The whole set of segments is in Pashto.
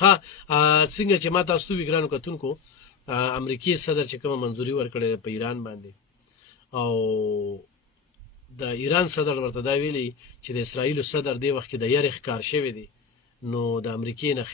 ها څنګه چې ما تاسو وی ګرانو کتونکو امریکای صدر چې کوم منځوري ورکړي په ایران باندې او د ایران صدر ورته دا ویلي چې د اسرایل صدر دی وخت کې د یری ښکار شوی دی نو د امریکای نه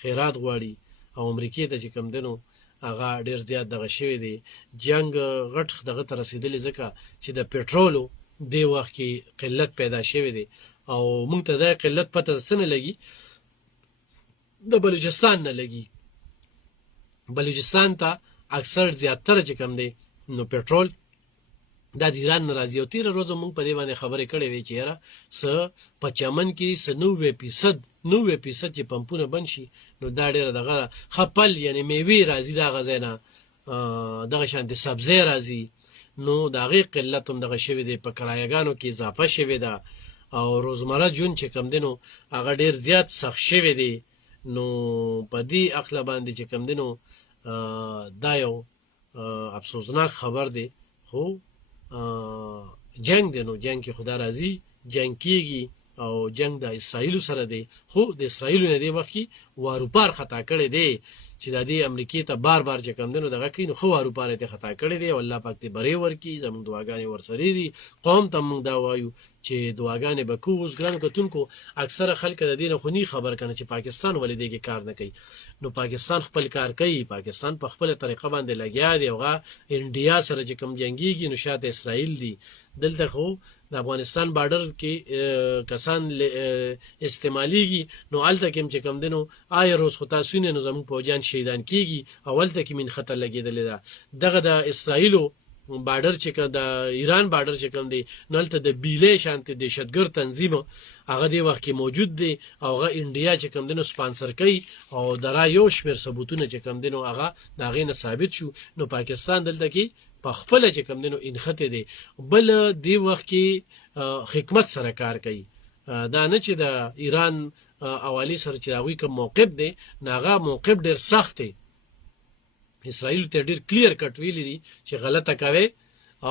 خیرات غواړي او امریکای ته چې کوم دنو هغه ډیر زیات دغه شوی دی جنگ غټ دغه تر رسیدلی ځکه چې د پېټرولو دی وخت کې قلت پیدا شوی دی او موږ ته دا قلت پته سن لګي د بلوچستان نه لګي بلوچستان ته اکثر زیاتره چې کم دی نو پېټرول دا د ایران نه راځي او تیر ورځو موږ په دې باندې خبرې کړې وې چې یاره څه په چمن کې څه 90% چې پمپونه بند شي نو دا ډېره دغه خپل یعنی میوې راځي دا غځای نه دغه شانتې سبزی راځي نو د هغې قلت هم دغه شوی دی په کرایهګانو کې اضافه شوې ده او روزمره ژوند چې کم دی نو هغه ډېر زیات سخت شوی دی نو په دې عقله باندې چې کم دی نو دا یو افسوسناک خبر دی خو جنگ دی نو جنگ کې خدا راځي جنگ کېږي او جنگ د اسرائیلو سره دی خو د اسرائیلو نه دی وخت کې واروپار خطا کړی دی چې د دې امریکای ته بار بار چې کم دی نو دغه کوي نو خو واروپار ته خطا کړی دی او الله پاک دې برې ورکړي زموږ دعاګانې ورسره دي قوم ته موږ دا وایو چې دعاګانې به کوو اوس ګرانو کتونکو اکثره خلک د دې نه خو نه خبر کنه چې پاکستان ولې دې کې کار نه کوي نو پاکستان خپل کار کوي پاکستان په خپل طریقه باندې لګیا دی هغه انډیا سره چې کوم جنگيږي نو شاته اسرائیل دی دلته خو د افغانستان بارډر کې کسان استعماليږي نو الته کې چې کم دنو آی روز خو تاسو نه زموږ فوجان شهیدان کیږي اولته کې من خطر لګیدل ده دغه د اسرائیلو بارډر چې د ایران بارډر چې کوم دی نو الته د بیلې شانتي دهشتګر تنظیم هغه دی وخت کې موجود دی او هغه انډیا چې کوم دنو سپانسر کوي او درا یو شمیر ثبوتونه چې کوم دنو هغه دا غي نه ثابت شو نو پاکستان دلته کې په خپل چې کوم دنو انخته دی بل دی وخت کې حکمت سره کار کوي دا نه چې د ایران اوالی سره چې هغه کوم موقف دی ناغه موقف ډیر سخت دی اسرائیل ته ډیر کلیر کټ ویلي دي چې غلطه کوي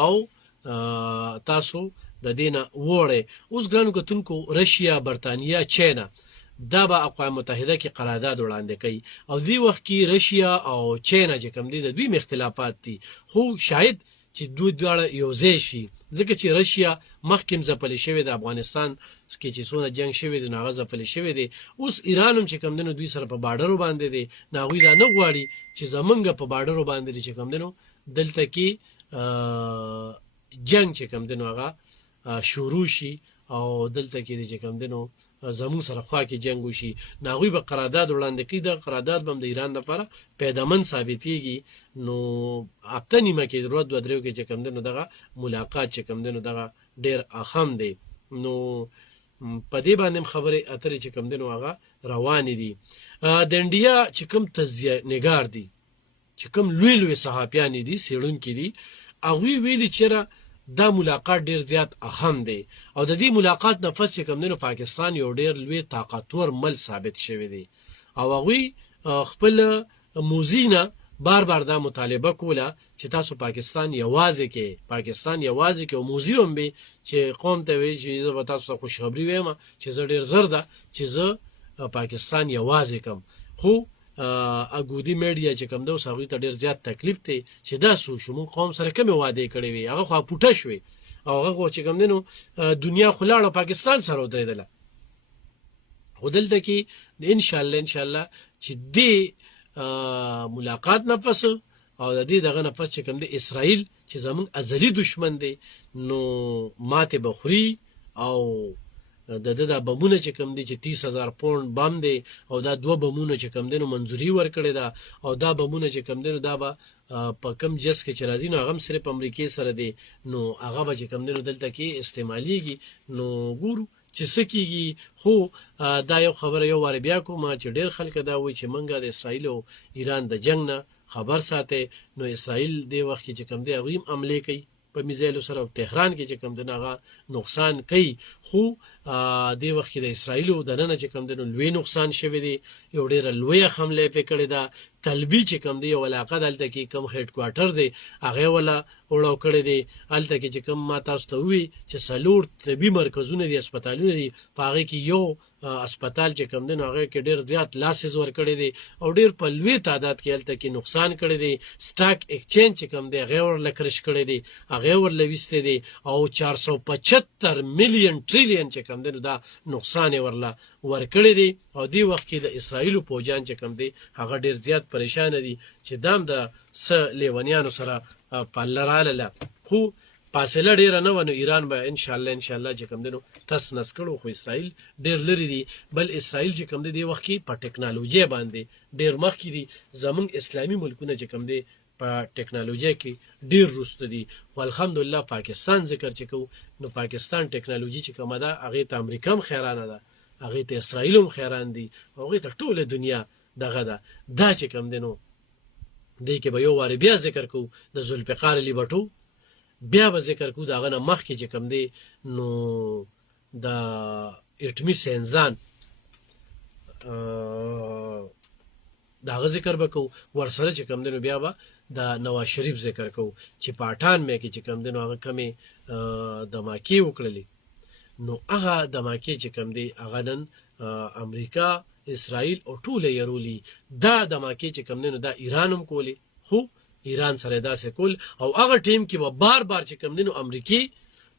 او تاسو د دینه وړه اوس ګرانو کتونکو رشیا برتانیا چاینا دا به اقوام متحده کې قرارداد وړاندې کوي او دی وخت کې رشیا او چاینا چې کوم دي د دوی اختلافات دي خو شاید چې دوی دواړه یوځای شي ځکه چې رشیا مخکې ځپلې شوی د افغانستان کې چې څونه جنگ شوی دی ناغه ځپلې شوی دی اوس ایران هم چې کوم دنو دوی سره په بارډرو باندې دی ناغوی دا نه غواړي چې زمونږ په بارډرو باندې چې کوم دنو دلته کې جنگ چې کوم دنو هغه شروع شي او دلته کې چې کوم دنو زمون سره خوا کې جنگ وشي ناغوی به قرارداد وړاندې کوي دا قرارداد به د ایران لپاره پیدامن ثابتېږي نو هفته نیمه کې ورځ دوه دریو کې چې کوم دنو دغه ملاقات چې کوم دنو دغه ډیر اهم دی نو په دې باندې خبرې اترې چې کوم دنو هغه روان دي د انډیا چې کوم تزیه نگار دي چې کوم لوی صحافیان دي سیړون کې دي هغه ویلي چې دا ملاقات ډیر زیات اهم دی او د دې ملاقات نفس چې کوم دنو پاکستان یو ډیر لوی طاقتور مل ثابت شوی دی او هغه خپل موزینه بار بار دا مطالبه کوله چې تاسو پاکستان یوازې کې او موزیم به چې قوم ته وی چې زه به تاسو خوشخبری وایم چې زه ډیر زر ده چې زه پاکستان یوازې کوم خو اګودي میډیا چې کوم دا اوس هغه ته ډیر زیات تکلیف دی چې دا سو شمو قوم سره کوم وعده کړی وي هغه خو پټه شوی او هغه چې کوم دنو دنیا خلاړه پاکستان سره ودرېدله خو دلته کې ان شاء الله چې دی ملاقات نفس او د دې دغه نفس چې کوم د اسرائیل چې زمون ازلی دشمن دی نو ماته بخوري او د بمونه چې کوم دي چې 30,000 پاوند بم دی او دا دوه بمونه چې کوم دي نو منځوري ورکړي دا او دا بمونه چې کوم دي نو دا به په کم جس کې چې راځي نو هغه صرف امریکای سره دی نو هغه به چې کوم دي نو دلته کې استعماليږي نو ګورو چې سکیږي خو دا یو خبره یو واره بیا کوم چې ډیر خلک دا وایي چې منګه د اسرائیل او ایران د جنگ نه خبر ساتي نو اسرائیل دی وخت کې چې کوم دی هغه عمله کوي په میزایلو سره او تهران کې چې کوم دغه نقصان کوي خو دې وخت کې د اسرائیلو دننه چې کوم دی نو لوی نقصان شوی دی یو ډېره لویه حمله یې پې کړې ده طلبي چې کوم دی یو علاقه دلته کې کوم هیډ کوارټر دی هغه ولا وړاو کړی دی هلته کې چې کوم ما تاسو ته ووي چې 4 طبي مرکزونه دي هسپتالونه دي په هغې کې یو هسپتال چې کوم دی نو هغې کې ډېر زیات لاسز ورکړی دی او ډېر په لوی تعداد کې هلته کې نقصان کړی دی سټاک ایکسچینج چې کوم دی هغې ورله کرش کړی دی هغې ورله ویستی دی او 475 میلیون ټریلیون چې کوم دی نو دا نقصان یې ورله ورکړی دی او دې وخت کې د اسرائیلو پوجان چې کوم دی هغه ډېر زیات پریشانه دي چې دام د څه لیونیانو سره پله راغله خو فاصله ډېره نه وه نو ایران به انشاءالله چې کوم دی نو تس نس کړو خو اسرائیل ډېر لرې دي بل اسرائیل چې کوم دی دې وخت کې په ټکنالوژۍ باندې ډېر مخکې دي زمونږ اسلامي ملکونه چې کوم دی په ټکنالوژۍ کې ډېر وروسته دي خو الحمدلله پاکستان ذکر چې کوو نو پاکستان ټکنالوژي چې کومه ده هغې ته امریکا هم خیرانه ده هغې ته اسرائیل هم خیران دي او هغې ته ټوله دنیا دغه ده دا چې کوم دی نو دې کې به یو وارې بیا ذکر کوو د ذوالفقار علی بټو بیا به ذکر کوو د هغه نه مخکې چې کوم دی نو د اټمي ساینسدان د هغه ذکر به کوو ورسره چې کوم دی نو بیا به د نواز شریف ذکر کوو چې په 98 کې چې کوم دی نو هغه کمې دماکې وکړلې نو هغه دماکې چې کوم دی هغه نن امریکا اسرائیل او ټوله یرولي دا دماکې چې کوم دی نو دا ایران هم کولې خو ایران سره داسې کول او هغه ټیم کې به بار بار چې کوم دی نو امریکې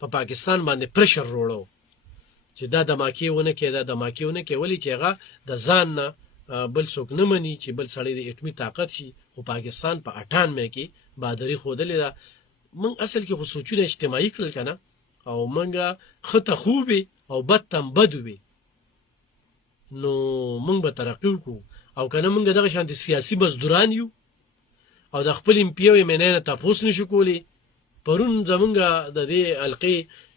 په پاکستان باندې پرشر روړو چې دا دماکې ونه کې دا دماکې ونه کې ولې چې هغه د ځان نه بل څوک نه مني چې بل سړی د اټمي طاقت شي خو پاکستان په 98 کې بهادري ښودلې ده موږ اصل کې خو سوچونه اجتماعي کړل که نه او موږ ښه ته خوب او بد ته بد وي نو موږ به ترقي وکړو او که نه موږ دغه شانتې سیاسي مزدوران یو او د خپل ام پی او ام ان اے نه تپوس نشو کولی پرون زمونږ د دې حلقې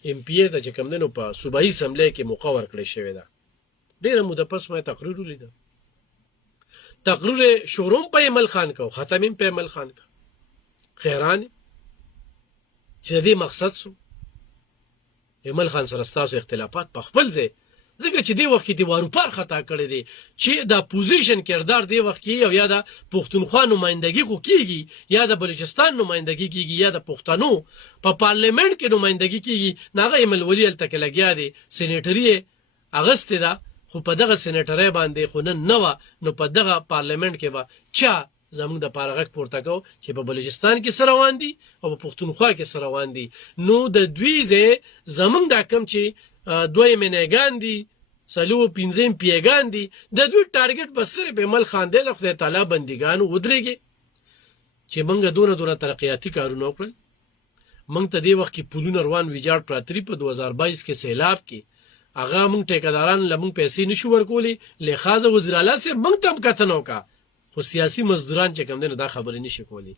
ام پی اے ته چې کوم دی نو په صوبایي اسمبلۍ کې موقع ورکړې شوې ده ډېره موده پس ما تقریر ولیده تقریر شروع په ایمل خان کو ختم په ایمل خان کا خیران چې دې مقصد سو ایمل خان سره ستاسو اختلافات په خپل ځای ځکه چې دې وخت کې دیوارو پر خطا کړی دی چې دا پوزیشن کردار دې وخت کې او یا د پښتونخوا نمائندګي خو کیږي یا د بلوچستان نمائندګي کیږي یا د پښتنو په پارلیمنت کې نمائندګي کیږي ناغه ایمل ولی الته کې لګیا دی سېنیټري اغسته ده خو په دغه سېنیټري باندې خو نن نه و نو په دغه پارلیمنت کې به چا زموږ د پارغک پورته کو چې په بلوچستان کې سره روان دي او په پښتونخوا کې سره روان دي نو د دوی زموږ د کم چې دوی منګان دي سلو پینځم پیګان دي د دوی ټارګټ بس صرف عمل خان دی د خدای تعالی بندګانو ودرېږي چې موږ دونه ترقیاتي کارونه وکړل موږ ته دې وخت کې پولونه روان ویجاړ پراتري په 2022 کې سیلاب کې هغه موږ ټیکداران لمون پیسې نشو ورکولې لخوا وزیر اعلی سره موږ ته کتنو کا خو سیاسي مزدوران چې کوم دنو دا خبرې نشي کولی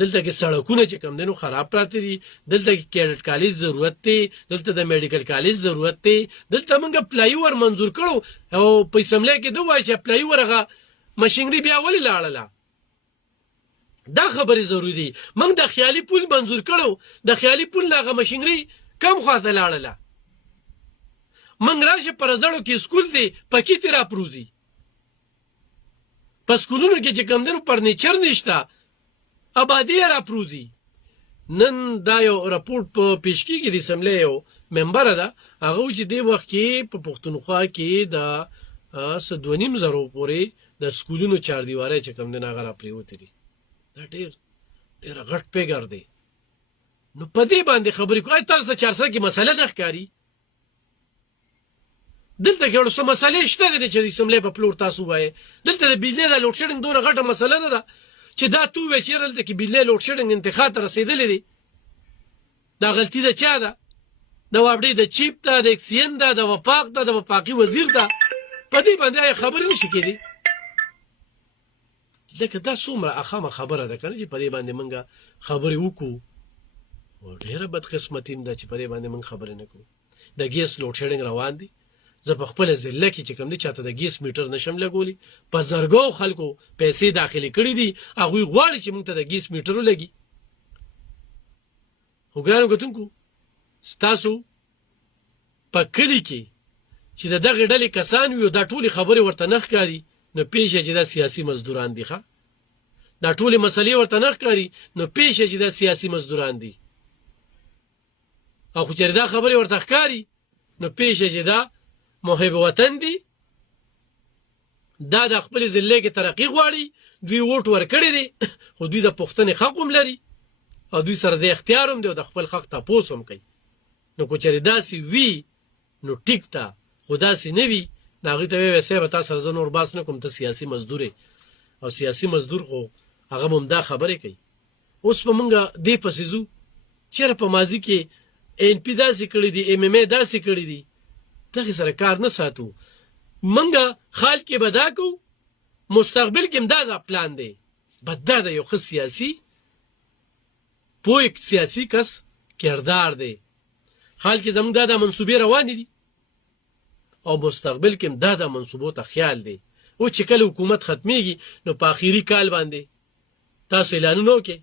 دلته کې سړکونه چې کوم دنو خراب پراته دي دلته کې کیډټ کالج ضرورت دی دلته د میډیکل کالج ضرورت دی دلته موږ اپلای ور منزور کړو او په سملې کې دوه چې اپلای ورغه ماشينري بیا ولې لاړله دا خبرې ضروری دي موږ د خیالي پول منزور کړو د خیالي پول لاغه ماشينري کم خواته لاړله موږ راشه پر زړو کې سکول دی پکې تیرا پروزي پس کولونو کې چې کم دنو فرنیچر نشته آبادی را پروزي نن دا یو راپورټ په پیش کېږي د اسمبلی یو ممبره ده هغه چې دې وخت کې په پښتونخوا کې د 2.5 پورې د سکولونو چاردیوارۍ چې کم دنو هغه را پرېوتې دي دا ډېر غټ پیګر دی نو په دې باندې خبرې کوي تاسو د 400 کې مسله نه ښکاري دلته کې ورسره مسلې شته دي چې د اسمبلی په پلور تاسو وایي دلته د بجلی د لوډ شیډینګ دونه غټه مسله نه ده چې دا تو وی چې دلته کې بجلی لوډ شیډینګ انتخاب ته رسیدلې دي دا غلطي ده چا ده د وابډي د چیپ ده د اکسین ده د وفاق ده د وفاقي وزیر ده په دې باندې خبرې نشي کېدی ځکه دا څومره اخامه خبره ده کنه چې په دې باندې مونږه خبرې وکړو او ډېره بدقسمتي ده چې په دې باندې مونږ خبرې نه کوو د ګیس لوډ شیډینګ روان دي زه په خپل ضلع کې چې کوم دي چاته د ګیس میټر نشم لګولي په زرګو خلکو پیسې داخلي کړي دي هغوی غواړي چې موږ ته د ګیس میټر ولګي خو ګرانو کتونکو ستاسو په کلي کې چې د دغه ډلې کسان وي دا ټولې خبرې ورته نه ښکاري نو پیښه چې دا سیاسي مزدوران دي ښه دا ټولې مسلې ورته نه ښکاري نو پیښه چې دا سیاسي مزدوران دي او خو چې دا خبرې ورته ښکاري نو پیښه چې دا محب وطن دي دا د خپل ضلع کې ترقی غواړي دوی ووټ ورکړي دي خو دوی د پښتنې حق هم لري او دوی سره د اختیار هم دی او د خپل حق تپوس هم کوي نو که چېرې داسې وي نو ټیک ده خو داسې نه وي نو هغوی ته ویې صاحبه تا سره زه نور بحث نه کوم ته سیاسي مزدور او سیاسي مزدور خو هغه هم دا خبرې کوي اوس به موږ دې پسې ځو چېرې په ماضي کې ان پي داسې کړي دي ام ام اے داسې کړي دي دغې سره کار نه ساتو موږ خال کې به دا کوو مستقبل کې هم دا پلان دی بد دا د یو ښه سیاسي پوه سیاسي کس کردار دی حال کې زموږ دا منصوبې روانې دي او مستقبل کې هم دا منصوبو ته خیال دی او چې کله حکومت ختمیږي نو په آخري کال باندې تاسو اعلانونه وکړئ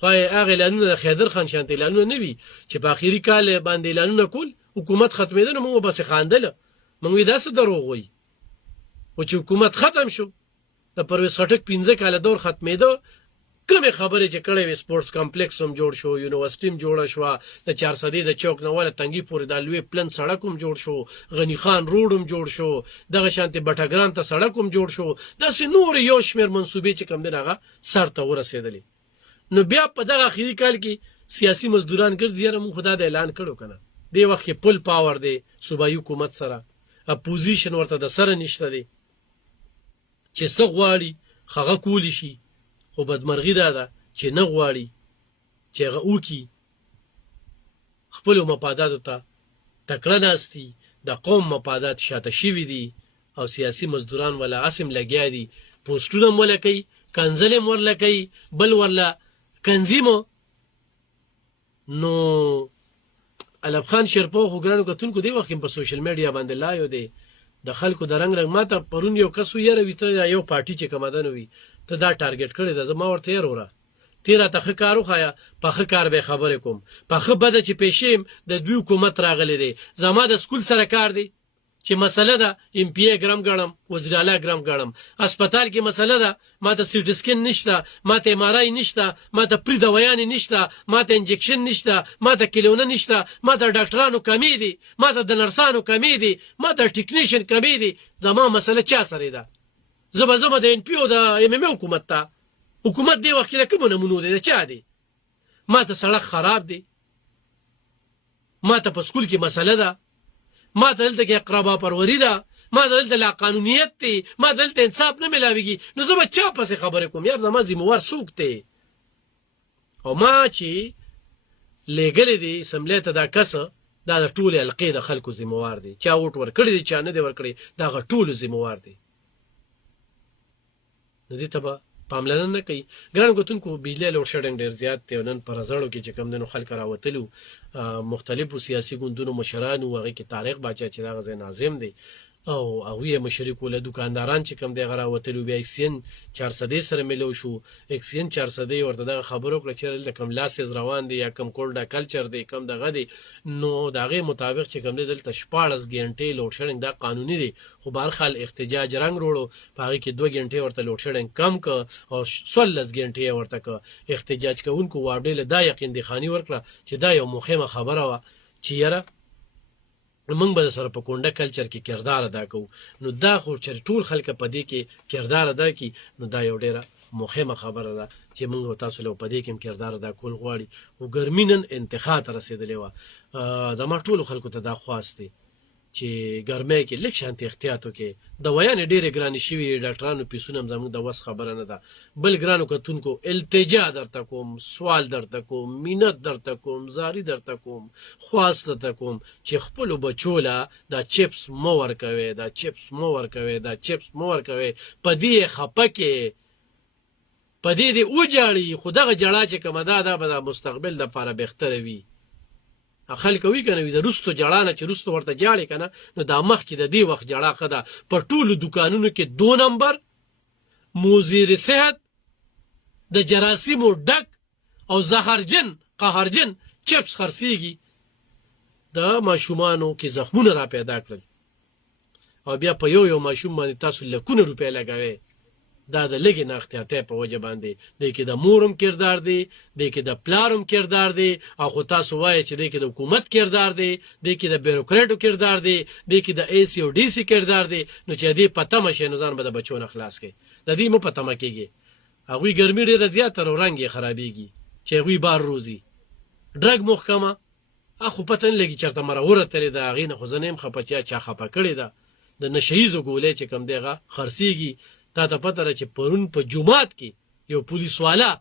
خو هغه اعلانونه د خیدر خان شانته اعلانونه نه وي چې په آخري کال باندې اعلانونه کول حکومت ختمېده نو موږ بس خاندله موږ وی داسې دروغ وایي او چې حکومت ختم شو د پرویز خټک 15 کاله دور ختمېده کومې خبرې چې کړې وې سپورټس کمپلیکس هم جوړ شو یونیورسټي هم جوړه شوه د چارسدې د چوک نه واله تنګي پورې دا لوی پلن سړک هم جوړ شو غني خان روډ هم جوړ شو دغه شانتې بټګرام ته سړک هم جوړ شو داسې نور یو شمېر منصوبې چې کوم دي هغه سر ته ورسېدلې نو بیا په دغه اخري کال کې سیاسي مزدوران ګرځي یاره موږ خدا د اعلان کړو که نه دې وخت کې پل پاور دی صوبایي حکومت سره اپوزیشن ورته د سره نشته دی چې څه غواړي هغه کولی شي خو بدمرغي دا ده چې نه غواړي چې هغه وکړي خپلو مفاداتو ته تکړه ناستي د قوم مفادات شاته شوي دي او سیاسي مزدوران ولا اسم لګیا دي پوسټونه هم وله کوي کنځلې هم ورله کوي بل ورله کنځیمو نو علب خان شیرپو خو ګرانو کتونکو دی وخت په سوشل میډیا باندې لایو دی د خلکو د رنګ رنګ ماته پرون یو کس ویره وي ته یو پارټي چې کمدن وي ته دا ټارګټ کړی ده زما ورته یې وروره تی راته ښه کار وښایه په ښه کار به یې خبرې کوم په ښه بده چې پیښې یم د دوی حکومت راغلی دی زما د سکول سره کار دی چې مسله ده ام پی ای ګرم ګڼم وزیر اعلی ګرم ګڼم هسپتال کې مسله ده ما ته سي ټي سکین نشته ما ته ام آر آی نشته ما ته پرې دوایانې نشته ما ته انجکشن نشته ما ته کلیونه نشته ما ته ډاکټرانو کمې دي ما ته د نرسانو کمې دي ما ته ټیکنیشن کمې دي زما مسله چا سره ده زه به د ان پی او د ام ام حکومت ته حکومت دی وخت کې د کومو نمونو دی د چا دی ما ته سړک خراب دی ما ته په سکول کې مسله ده ما ته دلته کې اقربا پروري ده ما ته دلته لا قانونیت دی ما دلته انصاف نه ملاویږي نو زه به چا پسې خبرې کوم یار زما ذموار څوک دی او ما چې لېږلی دی اسمبلۍ ته دا کسه دا د ټولې حلقې د خلکو ذموار دی چا ووټ ورکړی دی چا نه دی ورکړی د هغه ټولو ذموار دی نو دې ته به پاملرنه نه کوي ګرانو کتونکو بجلی لوډ شیډینګ ډېر زیات دی او نن په رزړو کې چې کوم دی نو خلک راوتلي مختلفو سیاسي ګوندونو مشران وو هغې کې طارق باچا چې دغه ځای ناظم دی او هغوی یې مشري کوله دوکانداران چې کوم دی هغه راوتلي بیا اکسین 400 سره ملو شو اکسین 400 ورته دغه خبر وکړه چې دلته کوم لاسز روان دی یا کوم کولډا کلچر دی کوم دغه دی نو د هغې مطابق چې کوم دی دلته 14 ګنټې لوډ شیډینګ دا قانوني دی خو بهرحال احتجاج رنګ روړو په هغې کې 2 ګنټې ورته لوډ شیډینګ کم که او 16 ګنټې یې ورته که احتجاج کوونکو واډې له دا یقین دخاني ورکړه چې دا یو مهمه خبره وه چې یاره موږ به سره په کونډه کلچر کې کردار ادا کوو نو دا خو چې ټول خلک په دې کې کردار ادا کړي نو دا یو ډېره مهمه خبره ده چې موږ تاسو له په دې کې کردار ادا کول غواړي او ګرمي نن انتخاب ته رسېدلې وه زما ټولو خلکو ته دا خواست دی چې ګرمۍ کې لږ شانتې احتیاط وکړي دوایانې ډېرې ګرانې شوي ډاکټرانو پیسونه هم زموږ د وس خبره نه ده بل ګرانو کتونکو التجا درته کوم سوال درته کوم مینت درته کوم زاري درته کوم خواست درته کوم چې خپلو بچو له دا چپس مه ورکوئ دا چپس مه ورکوئ دا چپس مه ورکوئ په دې یې خفه کې په دې دې وجاړي خو دغه جړا چې کومه ده دا به د مستقبل دپاره بهتره وي خلک وی کنه وی د رستو جړانه چې رستو ورته جاړي کنه نو دا مخ کې د دې وخت جړا خده په ټولو دکانونو کې 2 نمبر موزیر صحت د جراثیمو ډک او زهرجن قهرجن چپس خرڅیږي د ماشومانو کې زخمونه را پیدا کړل او بیا په یو ماشوم باندې تاسو لکونه روپۍ لګوئ، دا د لږې نه احتیاطۍ په وجه باندې دی کې د مورم کردار دی، دی کې د پلارم کردار دی، او خو تاسو وایئ چې دی کې د حکومت کردار دی، دی کې د بیروکریټو کردار دی، دی کې د AC او DC کردار دی. نو چې دې په تمه شي نو ځان به د بچو نه خلاص کړي. د دې مو په تمه کېږي. هغوی ګرمي ډېره زیاته او رنګ یې خرابېږي چې هغوی بار روزي. ډرګ محکمه خو پته نه لګي چېرته مروره تلې ده، هغې نه خو زه نه یم خفه چې چا خفه کړې ده. د نشه ییزو ګولۍ چې کوم دی هغه خرڅېږي. تا ته پته ده چې پرون په جومات کې یو پولیس والا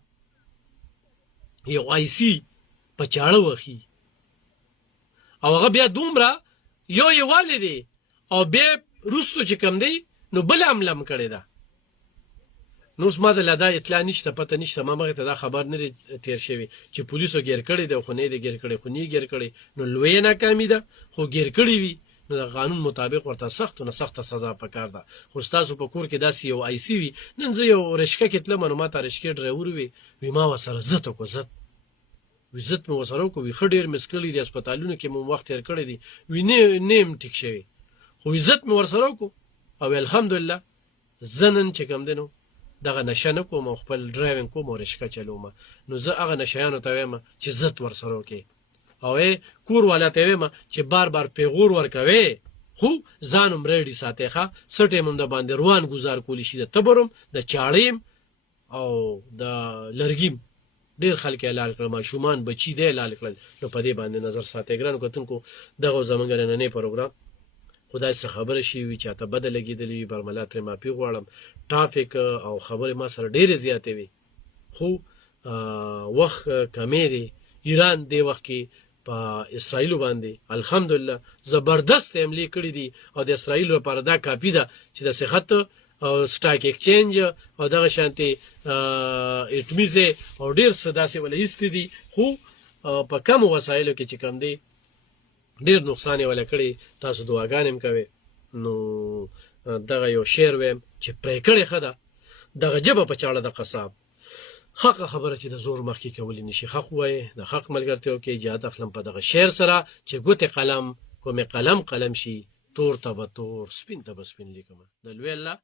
یو IC په چاړه وخي، او هغه بیا دومره یو یووالی دی، او بیا وروستو چې کوم دی نو بل حمله م کړې ده. نو اوس ما ته لا دا اطلاع نشته، پته نشته، ما مخې ته دا خبر نه دی تېر شوی چې پولیسو ګیر کړی دی، خو نه یې دی ګیر کړی، خو نه یې ګیر کړی. نو لویه ناکامي ده، خو ګیر کړی وي نو د قانون مطابق ورته سخت نه سخته سزا پکار ده. خو ستاسو په کور کې داسې یو IC وي. نن زه یو رشکه کې تلم، نو ما ته رشکې ډرایور وي ما ورسره زت وکړو، زت مې ورسره وکړو. وي ښه ډېر مې څکلي دي، هسپتالونو کې مو وخت تېر کړی دی، وي نه یم ټیک شوی، خو عزت مې ورسره وکړو. او الحمدلله زه نن چې کوم دی نو دغه نشه نه کوم او خپل ډرایوینګ کوم او رشکه چلوم. نو زه هغه نشیانو ته وایم چې زت ورسره وکړئ، او کور والا ته وایم چې بار بار پیغور ورکوي، خو ځان هم ریډي ساتئ ښه. څه ټایم هم د باندې روان ګزار کولی شي، د تبر هم، د چاړې او د لرګي ډېر خلک یې حلال کړل، ماشومان بچي دی حلال کړل. نو په دې باندې نظر ساتئ. ګرانو کتونکو دغه زموږ نننی پروګرام خدای څه خبره شي وي چاته بده لګېدلې وي، برملا ترې معافي غواړم. ټافیک او خبرې ما سره ډېرې زیاتې وي، خو وخت کمې دی. ایران دې وخت کې په اسرائیلو باندې الحمدلله زبردست حملې کړي دي، او د اسرائیلو لپاره دا کافي ده چې د صحت او سټاک ایکسچینج او دغه شانتې اټمیزې او ډېر څه داسې وله ایستې دي، خو په کمو وسایلو کې چې کم دی ډېر نقصان یې وله کړی. تاسو دعاګانې هم کوئ. نو دغه یو شعر ویم چې پرې کړې ښه ده دغه ژبه په چاړه د قصاب، حق خبره چې د زور مخکې کولی نشي. حق وایي، د حق ملګرتیا وکړئ. جهاد اخلم په دغه شعر سره چې ګوتې قلم کومې قلم شي، تور ته به تور، سپین ته به سپین لیکمه. د لوی الله